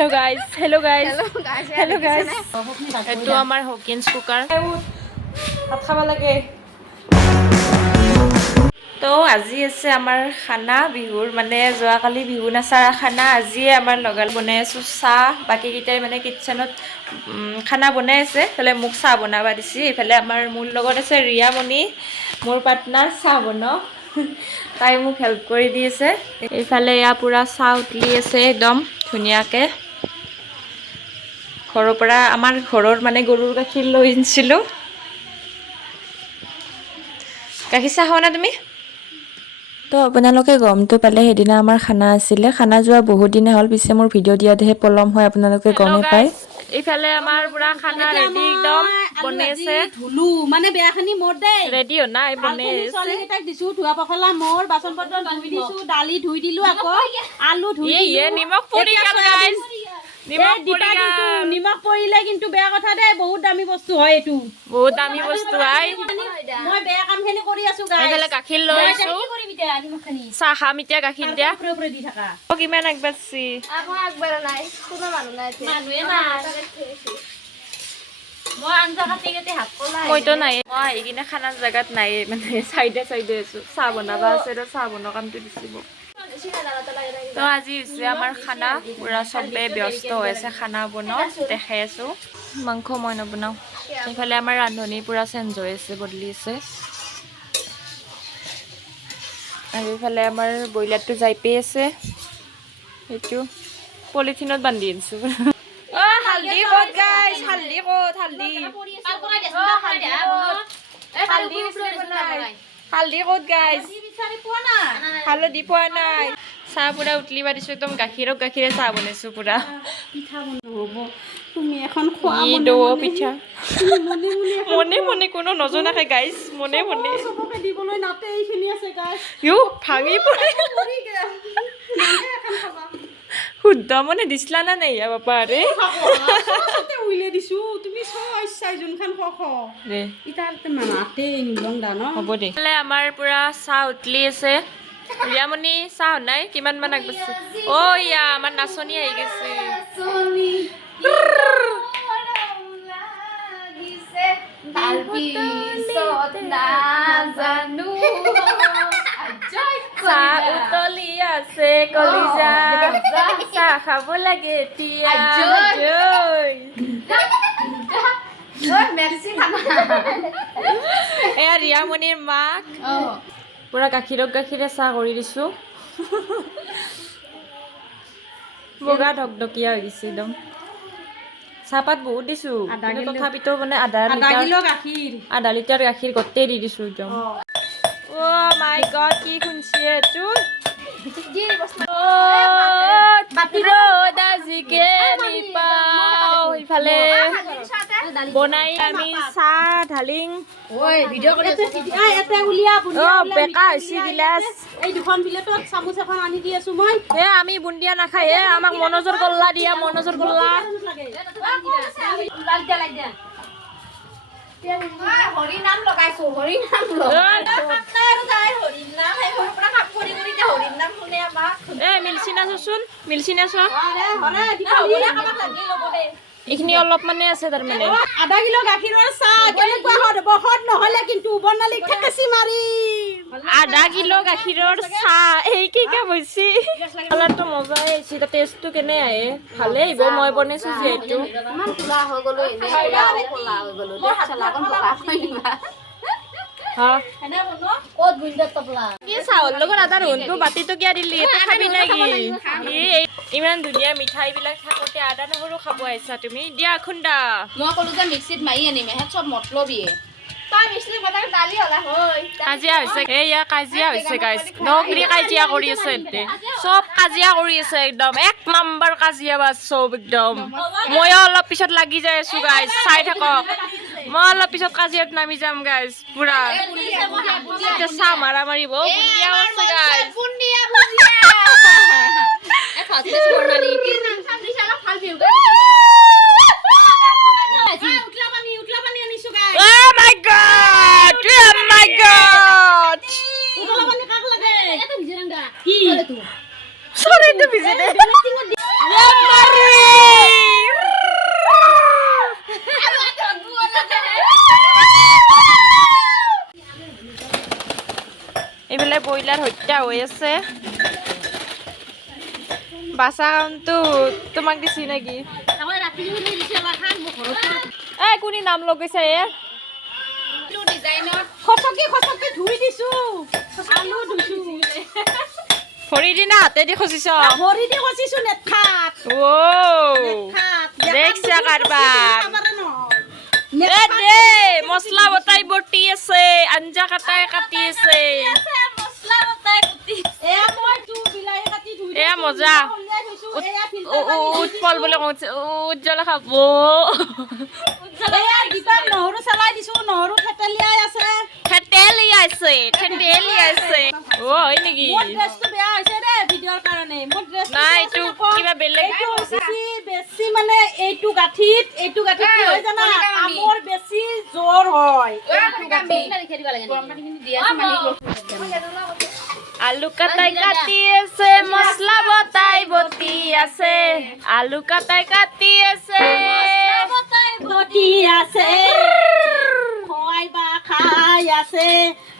Hello guys. Itu amar Hawkins cooker. ভাত খাব লাগে। তো আজি আছে আমাৰ খানা বিহুৰ মানে যোৱাকালি বিহু নাচাৰ খানা আজিয়ে আমাৰ লগাল বনাই আছোঁ চাহ বাকী কেইটাই মানে কিটচেনত খানা বনাই আছে ইফালে মোক চাহ বনাবা দিছি ইফালে আমাৰ মোৰ লগত আছে ৰিয়ামণি মোৰ পাৰ্টনাৰ চাহ বনাও তাই মোক হেল্প কৰি দি আছে ইফালে ইয়া পুৰা চাহ উতলি আছে একদম ধুনীয়াকৈ ঘৰৰ পৰা আমাৰ ঘৰৰ মানে গৰুৰ গাখীৰ লৈ আনিছিলোঁ গাখীৰ চাহ খোৱা না তুমি তো আপোনালোকে গমটো পালে সেইদিনা আমাৰ খানা আছিলে খানা যোৱা বহুত দিনে হ'ল পিছে মোৰ ভিডিঅ' দিয়াতহে পলম হয় আপোনালোকে গমে পায় ইফালে আমাৰ পুৰা খানা ৰেডি একদম বনে আছে ধুলু মানে বেয়াখানি মোৰ দে ৰেডি হ নাই বনে আছে চলি কেইটাক দিছো ধোৱা পখলা মোৰ বাচন বৰ্তন ধুই দিছো দালি ধুই দিলো আকৌ আলু ধুই দিলো এই নিমখ পৰি গেল গাইস নিমখ পৰিলে কিন্তু বেয়া কথা দে বহুত দামী বস্তু হয় এটো বহুত দামী বস্তু আই মই বেয়া কামখিনি কৰি আছো গাইস এফালে গাখীৰ লৈ আছো চাহ খাম এতিয়া গাখীৰ দিয়া ওপৰে দি থাকা ও কিমান আগবাছি আকৌ আগবাৰ নাই কোনো মানুহ নাই মানুহে নাই মই আঞ্জা কাটি কেতে হাত পলাই মইতো নাই মই আহি কিনে খানাৰ জাগাত নাই মানে সাইডে আছো চাহ বনাবা আছে ৰ চাহ বনোৱা কামটো দিছিব তো আজি হৈছে আমাৰ খানা পুৰা সবে ব্যস্ত হৈ আছে খানা বনাও দেখাই আছো মাংস মই নবনাও এইফালে আমাৰ ৰান্ধনি পুৰা চেঞ্জ হৈ আছে বদলি আছে আৰু এইফালে আমাৰ ব্ৰইলাৰটো যাই পে আছে সেইটো পলিথিনত বান্ধি আনিছো ও হালদি ক'ত গাইস হালদি ক'ত হালদি হালদি ক'ত গাইস হালদি পোৱা নাই চাহ পুৰা উতলি বাদিছো একদম গাখীৰে চাহ বনাইছো পুৰা পিঠা বনাব তুমি এখন খোৱা দো পিঠা মনে কোনো নজনাকে গাইস মনে সবকে দিবলৈ নাতে এইখিনি আছে গাইস ইও ভাঙি পৰি গেল এখন খাবা শুদ্ধ মনে দিছলা না নাই বাপা ৰে সতে উইলে দিছো তুমি চাই যোনখান খ ৰে ইটাতে মানাতে নিলং দা ন হ'ব দে আমাৰ পুৰা চাহ উতলি আছে ৰিয়ামণি চাহ নাই কিমান মান আগবছে ও ইয়া আমাৰ নাচনি আহি গেছে চাহ উতলি আছে কলিজা চাহ খাব লাগে তিয়া এয়া ৰিয়ামণিৰ মাক পুৰা গাখীৰে চাহ কৰি দিছো বগা ঢকঢকীয়া হৈ গৈছে একদম চাহপাত বহুত দিছো তথাপিতো মানে আধা লিটাৰ গাখীৰ গোটেই দি দিছো একদম ও মাই গড কি শুনছি এটো ইফালে বনাই আমি চাহ ঢালিং বেকা হৈছে গিলাচ এই দুখন প্লেটত চামুচ এখন আনি দি আছো মই আমি বুন্দিয়া নাখাই আমাক মনোজৰ গল্লা দিয়া মনোজৰ গল্লা হৰি নাম লগাইছো হৰি নাম মিলচিনা এইখিনি অলপ মানে আছে তাৰ মানে আধা কিলো গাখীৰৰ চাহ কেনেকুৱা হত নহলে কিন্তু বনালি ঠেকেচি মাৰি আধা কিলো গাখীৰৰ চাহ এই কি বৈছি কালাৰটো মজাই আহিছে তাৰ টেষ্টটো কেনে আহে ভালে আহিব মই বনাইছো যিহেতু ইমান তুলা হৈ গলো এনে কোলা হৈ গলো দেখছলা কোন বগা কইবা হ্যাঁ এনে বনো কত বুইন্দা তবলা কি চাউল লগত আদা ৰহুনটো বাতিটো কিয়া দিলি এটা খাবি নাকি ইমান ধুনীয়া মিঠাই বিলাক থাকতে আদা নহৰু খাব আইছা তুমি দিয়া খুন্দা মই কলো যে মিক্সিত মাৰি আনিম হে সব মতলবিয়ে তাই মিক্সিত বটা ডালি হলা হই কাজিয়া হৈছে এয়া কাজিয়া হৈছে গাইস নগৰি কাজিয়া কৰি আছে এতে সব কাজিয়া কৰি আছে একদম এক নম্বৰ কাজিয়া বাস সব একদম মই অলপ পিছত লাগি যাই আছো গাইস চাই থাকক মই অলপ পিছত কাজিয়াত নামি যাম গাইস পুৰা এটা চাহ মাৰা মাৰিব বুন্দিয়া আছে গাইস বুন্দিয়া এ খাতে বৰ্ণালী কি নাম চান্দি শালা ফাল ভিউ উতলা পানী আনিছো গাইস ও মাই গড উতলা পানী কাক লাগে এটা ভিজেনডা কি সরি তো ভিজে দে মহিলাৰ হত্যা হৈ আছে বাচা কামটো তোমাক দিছি নেকি এই কোনি নাম লগাইছে ধুই দিছো আলু ধুইছো ভৰি দি না হাতে দি খচিছ ভৰি দি খচিছো নেটখাত দেখছা কাৰবাৰ দে মছলা বটাই বটি আছে আঞ্জা কাটাই কাটি আছে এয়া মজা উৎপল বোলে কওঁছে উজ্জ্বলে খাব নহৰু চলাই দিছো নহৰু থেতেলিয়াই আছে থেতেলিয়াইছে অ হয় নেকি মোৰ ড্ৰেছটো বেয়া হৈছে দে ভিডিঅ'ৰ কাৰণে মোৰ ড্ৰেছটো নাই এইটো কিবা বেলেগ বেছি মানে এইটো গাঠিত কি হয় জানা আমৰ বেছি জোৰ হয় আলু কাটাই কাটি আছে মছলা বটাই বটি আছে আলু কাটাই কাটি আছে বটি আছে খোৱাইবা খাই আছে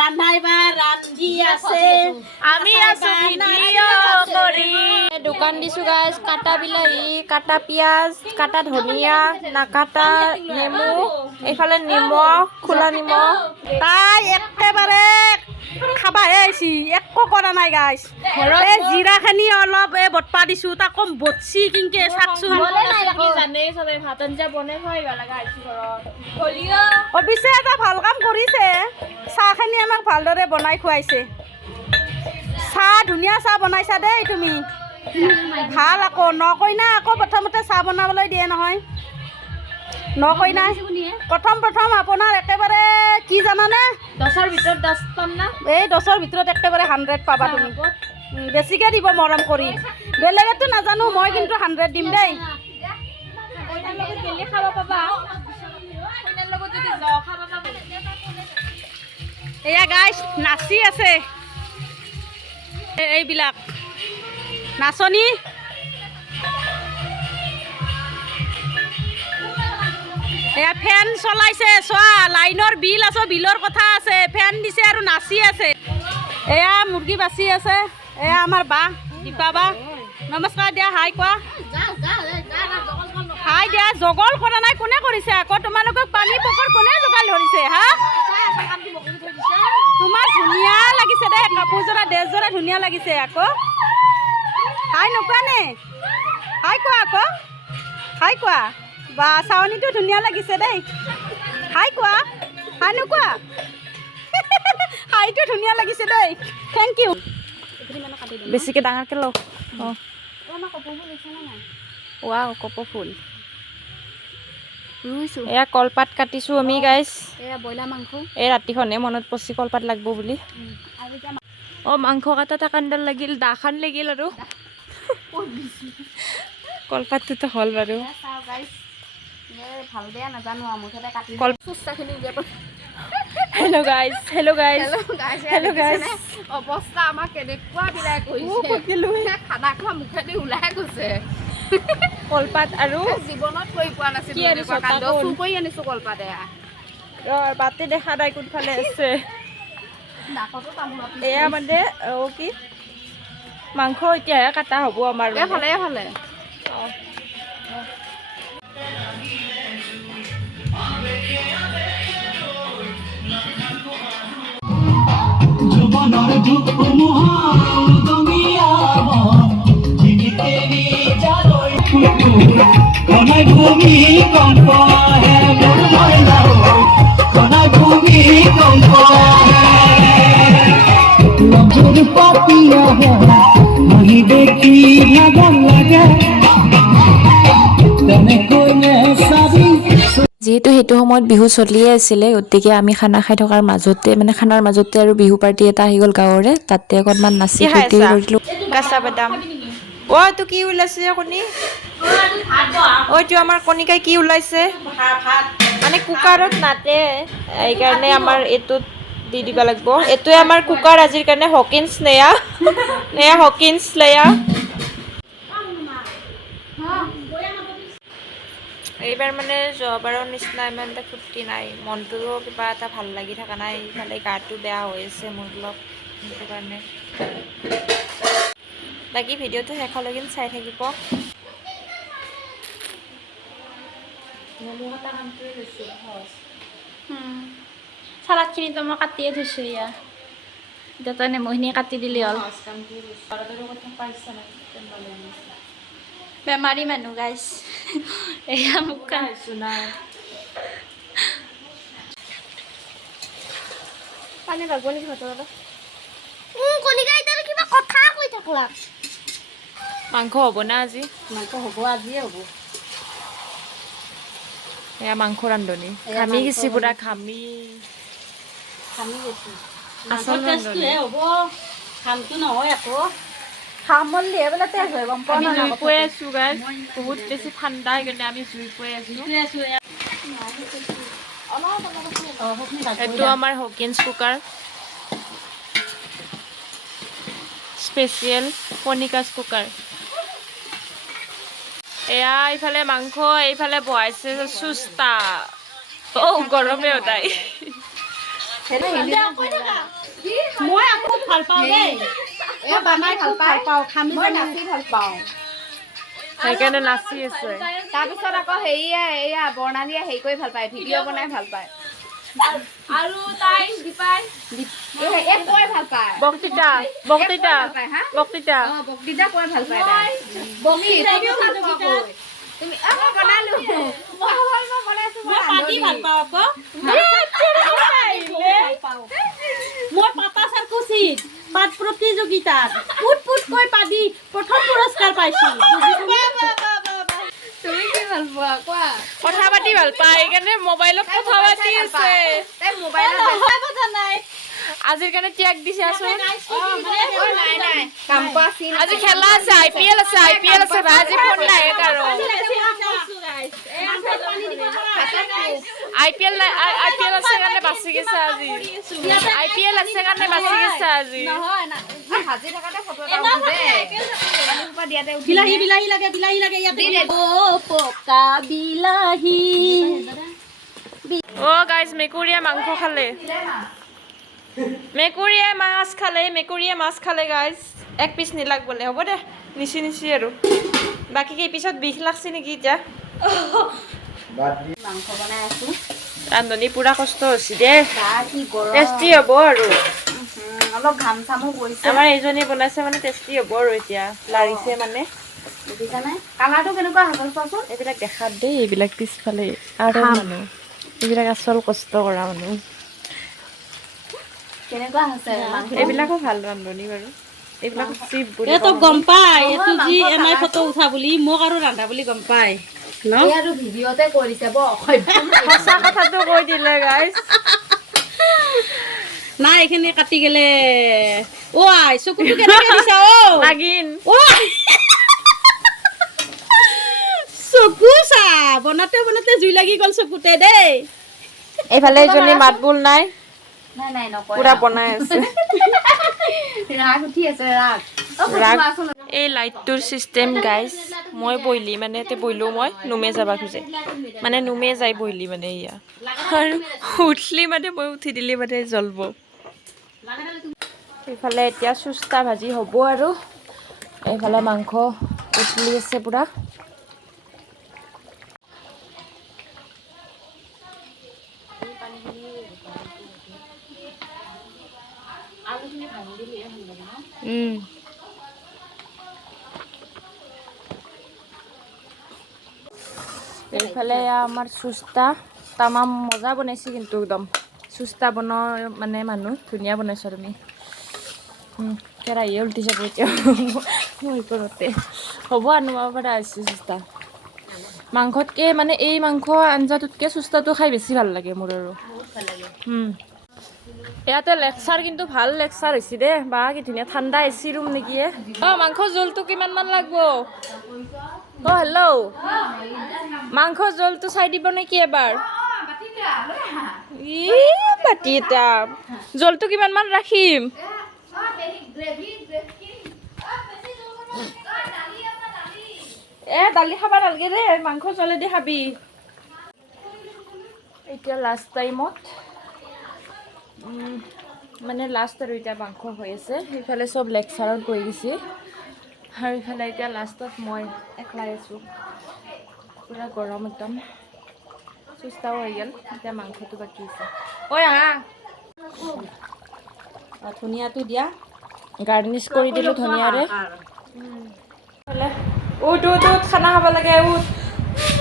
ৰান্ধাইবা ৰান্ধি আছে আমি আছো ভিডিঅ' কৰি দোকান দিছো গাইছ কাটা বিলাহী কাটা পিঁয়াজ কাটা ধনিয়া নাকাটা নেমু এইফালে নিমখ খোলা নিমখ তাই একেবাৰে খাবাহে আহিছি একো কৰা নাই গাইছ এই জিৰাখিনি অলপ এই বটপা দিছো তাকো বটছি কিনকে চাকচোন জানে চবে ভাত আঞ্জা বনাই খুৱাই লগা আহিছো ঘৰত অৱশ্যে এটা ভাল কাম কৰিছে চাহখিনি আমাক ভালদৰে বনাই খুৱাইছে চাহ ধুনীয়া চাহ বনাইছা দেই তুমি ভাল আকৌ নকৈ না আকৌ প্ৰথমতে চাহ বনাবলৈ দিয়ে নহয় নকৈ নাই প্ৰথম আপোনাৰ একেবাৰে কি জানানে 10ৰ ভিতৰত 10 পাম না এই 10ৰ ভিতৰত একেবাৰে 100 পাবা তুমি বেছিকৈ দিব মৰম কৰি বেলেগেতো নাজানো মই কিন্তু 100 দিম দেই এয়া গাইছ নাচি আছে এইবিলাক নাচনী এয়া ফেন চলাইছে চোৱা লাইনৰ বিল আছে বিলৰ কথা আছে ফেন দিছে আৰু নাচি আছে এয়া মুৰ্গী বাচি আছে এয়া আমাৰ বা দীপা বা নমস্কাৰ দিয়া হাই কোৱা হাই দিয়া জগল কৰা নাই কোনে কৰিছে আকৌ তোমালোকক পানী পকৰ কোনে যোগাল ধৰিছে হা তোমাৰ ধুনীয়া লাগিছে দেই কাপোৰযোৰা ড্ৰেছযোৰা ধুনীয়া লাগিছে আকৌ হাই নোকোৱা নে হাই কোৱা আকৌ হাই কোৱা বা চাৱনীটো ধুনীয়া লাগিছে দেই হাই কোৱা হাই নোকোৱা হাইটো ধুনীয়া লাগিছে দেই থেংক ইউ বেছিকৈ ডাঙৰকৈ লওঁ ৱাও কপৌ ফুল ৰুইছোঁ এয়া কলপাত কাটিছোঁ আমি গাইছ এয়া ব্ৰইলাৰ মাংস এই ৰাতিখনে মনত পৰছি কলপাত লাগব বুলি অঁ মাংস কাটা কাণ্ডাল লাগিল দাখান লাগিল আৰু কলপাতটোতো হ'ল বাৰু ভাল বেয়া নাজানো আৰু মুঠতে কাটি চুষ্টাখিনি উলিয়াব হেল্ল' গাইজ অৱস্থা আমাক কেনেকুৱা বিলাই কৰিছে খানা খোৱা মুখেদি ওলাই গৈছে কলপাত আৰু জীৱনত কৰি পোৱা নাছিলোঁ চুৰ কৰি আনিছোঁ কলপাত বাটে দেখা নাই কোনফালে আছে এয়া মানে কি মাংস এতিয়াহে কাটা হ'ব আমাৰ ভালে ভালে যিহেতু সেইটো সময়ত বিহু চলিয়ে আছিলে গতিকে আমি খানা খাই থকাৰ মাজতে মানে খানাৰ মাজতে আৰু বিহু পাৰ্টি এটা আহি গ'ল গাঁৱৰে তাতে অকণমান নাচি ফূৰ্তি কৰিলোঁ কাঁচা বাদাম অ এইটো কি ওলাইছে কণী অ এইটো আমাৰ কণিকাই কি ওলাইছে মানে কুকাৰত নাতে এইকাৰণে আমাৰ এইটোত দি দিব লাগিব এইটোৱে আমাৰ কুকাৰ আজিৰ কাৰণে হকিন্স নেয়া হকিন্স লেয়া এইবাৰ মানে যোৱাবাৰৰ নিচিনা ইমান এটা ফূৰ্তি নাই মনটোও কিবা এটা ভাল লাগি থকা নাই ইফালে গাটো বেয়া হৈ আছে মোৰ অলপ সেইটো কাৰণে বাকী ভিডিঅ'টো শেষলৈকে চাই থাকিব। চালাডখিনিতো মই কাটিয়ে থৈছোঁ ইয়া এতিয়া তই নেমুখিনি কাটি দিলি হ'ল বেমাৰী মানুহ গাইছ এয়া মোক পানী লাগব নেকি ভাতৰ কণিকা এতিয়া কিবা কথা কৈ থাকলা মাংস হ'ব না আজি? মাংস হ'ব, আজিয়ে হ'ব। এয়া মাংস ৰান্ধনি ঘামি গেছি পুৰা ঘামি গেছি আচল ৰান্ধনি হ'ব খামটো নহয় আকৌ খাম মল্লিহে বোলে তেজ হয় গম পোৱা আমি না জুই পুৱাই আছোঁ গাইছ বহুত বেছি ঠাণ্ডা সেইকাৰণে আমি জুই পুৱাই আছোঁ এইটো আমাৰ হকিন্স কুকাৰ স্পেচিয়েল কণিকাছ কুকাৰ এয়া এইফালে মাংস এইফালে বহাইছে চুস্তা গৰমে সদায় মই আকৌ ভাল পাওঁ দেই বনাই খুব ভাল পাওঁ খামি নাচি ভাল পাওঁ সেইকাৰণে নাচি আছে তাৰপিছত আকৌ এয়া বৰ্ণালীয়ে হেৰি কৰি ভাল পায় ভিডিঅ' বনাই ভাল পায় আৰু তাই দীপাই কৈ ভাল পায় বক্তৃতা বক্তৃতা কৈ ভাল পায় তুমি মই বনালো মই পাতি ভাল পাওঁ আকৌ মই পাতা চাৰ্কুচিত পাত প্ৰতিযোগিতাত পুট পাতি প্ৰথম পুৰস্কাৰ পাইছোঁ তুমি কি ভাল পোৱা কোৱা কথা পাতি ভাল পায় সেইকাৰণে মোবাইলত কথা পাতি আছে তাই মোবাইলত আজিৰ কাৰণে ত্যাগ দিছে আছো নাই কাম কৰা চিন আজি খেলা আছে IPL আছে বা আজি ফোন নাই কাৰো IPL আছে কাৰণে বাচি গৈছে আজি IPL আছে কাৰণে বাচি গৈছে আজি ভাজি থকাতে ফটো এটা উঠে দিয়াতে বিলাহী লাগে ইয়াতে অ পকা বিলাহী অ গাইজ মেকুৰীয়ে মাংস খালে মেকুৰীয়ে মাছ খালে গাইজ এক পিচ নিলাক বোলে হ'ব দে নিচি আৰু বাকী কেই পিছত বিষ লাগছে নেকি এতিয়া মাংস বনাই আছো ৰান্ধনি পুৰা কষ্ট হৈছে দে কি গৰম টেষ্টি হ'ব আৰু অলপ ঘাম চামো পৰিছে আমাৰ এইজনী বনাইছে মানে টেষ্টি হ'ব আৰু এতিয়া লাৰিছে মানে বুজিছানে কালাৰটো কেনেকুৱা হ'ল চোৱাচোন এইবিলাক দেখাত দেই এইবিলাক পিছফালে আৰু মানুহ এইবিলাক আচল কষ্ট কৰা মানুহ কেনেকুৱা হৈছে এইবিলাকো ভাল ৰান্ধনি বাৰু এইবিলাক চিপ বুলি এইটো গম পাই এইটো যি এনাই ফটো উঠা বুলি মোক আৰু ৰান্ধা বুলি গম পাই ন আৰু ভিডিঅ'তে কৰিছে বৰ সঁচা কথাটো কৈ দিলে গাইজ নাই এইখিনি কাটি গেলে অ আই চকুটো কেনেকে দিছা অ লাগিন অ চকু চা বনাতে জুই লাগি গ'ল চকুতে দেই এইফালে এইজনী মাত বোল নাই নাই নকয় পুৰা বনাই আছে ৰাগ উঠি আছে ৰাগ এই লাইটটোৰ চিষ্টেম গাইজ মই বইলি মানে বইলো মই নুমে যাবা খোজে মানে নুমে যাই বইলি মানে ইয়া আৰু উঠলি মানে মই উঠি দিলি মানে জ্বলব এইফালে এতিয়া চুস্তা ভাজি হ'ব আৰু এইফালে মাংস উতলি আছে পুৰা এইফালে আমাৰ চুস্তা তামাম মজা বনাইছে কিন্তু একদম চুস্তা বনোৱা মানে মানুহ ধুনীয়া বনাইছ তুমি কেৰাহীয়ে উল্টি যাব এতিয়া মই কৰোঁতে হ'ব আনিব পৰা হৈছে চুস্তা মাংসতকৈ মানে এই মাংস আঞ্জাটোতকৈ চুস্তাটো খাই বেছি ভাল লাগে মোৰ আৰু ইয়াতে লেকচাৰ কিন্তু ভাল লেকচাৰ হৈছে দে বা কি ধুনীয়া ঠাণ্ডা এচি ৰুম নেকি মাংস জোলটো কিমানমান লাগব হেল্ল' মাংস জোলটো চাই দিব নেকি এবাৰ বাতি এটা জোলটো কিমানমান ৰাখিম দালি খাব নালাগে দে মাংস জলেদি খাবি এতিয়া লাষ্ট টাইমত মানে লাষ্ট আৰু এতিয়া মাংস হৈ আছে সেইফালে চব লেকচাৰত বহি গৈছে আৰু ইফালে এতিয়া লাষ্টত মই একলাই আছোঁ পূৰা গৰম একদম চুস্তাও হৈ গ'ল এতিয়া মাংসটো বাকী আছে ঐ আহা ধুনীয়াটো দিয়া গাৰ্নিছ কৰি দিলোঁ ধুনীয়াৰে উঠ উঠ উঠ খানা খাব লাগে উঠ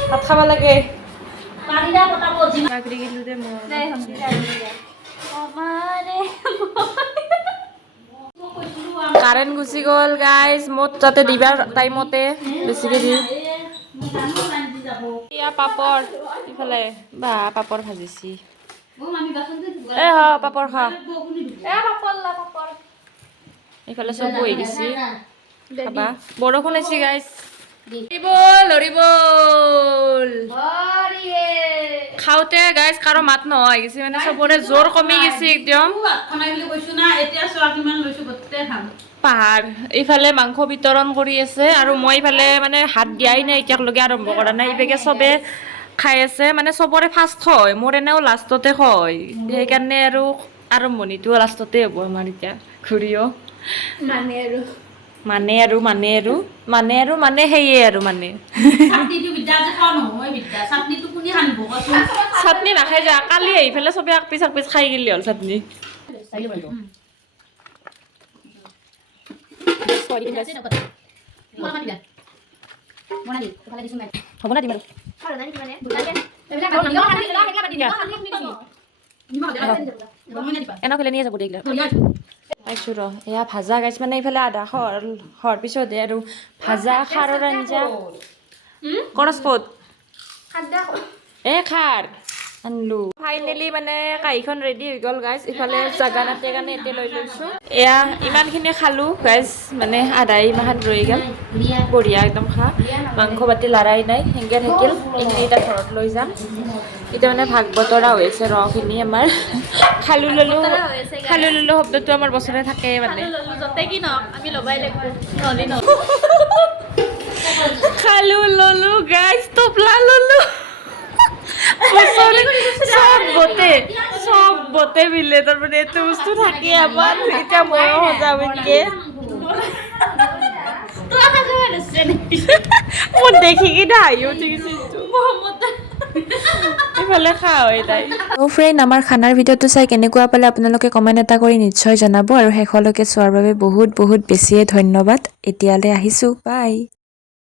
ভাত খাব লাগে চাকৰি কিন্তু দে মোৰ কাৰেণ্ট গুচি গ'ল গাইজ মোক যাতে দিবাৰ টাইমতে বেছিকৈ দি এয়া পাপৰ ইফালে বা পাপৰ ভাজিছি এ হ পাপৰ খা এইফালে চব বহি গৈছি খাবা বৰষুণ আহিছে গাইজ খাওঁতে গাইজ কাৰো মাত নোহোৱা হৈ গৈছে মানে চবৰে জোৰ কমি গৈছে একদম পাহাৰ এইফালে মাংস বিতৰণ কৰি আছে আৰু মই ইফালে মানে হাত দিয়াই নাই এতিয়ালৈকে আৰম্ভ কৰা নাই ইভাগে চবে খাই আছে মানে চবৰে ফাৰ্ষ্ট হয় মোৰ এনেও লাষ্টতে হয় সেইকাৰণে আৰু আৰম্ভণিটো লাষ্টতে হ'ব আমাৰ এতিয়া ঘূৰিও মানে সেয়ে আৰু মানে চাটনি নাখাই যা কালি আহি পেলাই চবে আকপিচ খাই গেলি হ'ল চাটনি হ'ব না দিম আৰু এনেও খেলে নিয়ে যাব দেখিলে পাইছোঁ ৰ এয়া ভাজা গাইছ মানে এইফালে আধা হোৱাৰ পিছতহে আৰু ভাজা খাৰৰ আঞ্জা কৰচ ক'ত খাৰ আনলো ফাইনেলি মানে কাঁহীখন ৰেডি হৈ গ'ল গাইজ ইফালে জাগা নাতে কাৰণে এতিয়া লৈ লৈছোঁ এয়া ইমানখিনি খালোঁ গাইজ মানে আধাই ইমান ৰৈ গ'ল বঢ়িয়া একদম খা মাংস বাতি লাৰাই নাই সেনেকৈ থাকিল এইখিনি এতিয়া ঘৰত লৈ যাম এতিয়া মানে ভাগ বতৰা হৈ আছে ৰখিনি আমাৰ খালো ললো শব্দটো আমাৰ বছৰে থাকে মানে খালো ললো গাইজ টোপলা ললো চব বতে মিলে তাৰমানে এইটো বস্তু থাকে আমাৰ এতিয়া ময়ো সজাম এনেকে মোৰ দেখি কিনে হাঁহি উঠি গৈছে ইফালে খা হয় তাই ফ্ৰেণ্ড আমাৰ খানাৰ ভিডিঅ'টো চাই কেনেকুৱা পালে আপোনালোকে কমেণ্ট এটা কৰি নিশ্চয় জনাব আৰু শেষলৈকে চোৱাৰ বাবে বহুত বহুত বেছিয়ে ধন্যবাদ এতিয়ালৈ আহিছোঁ বাই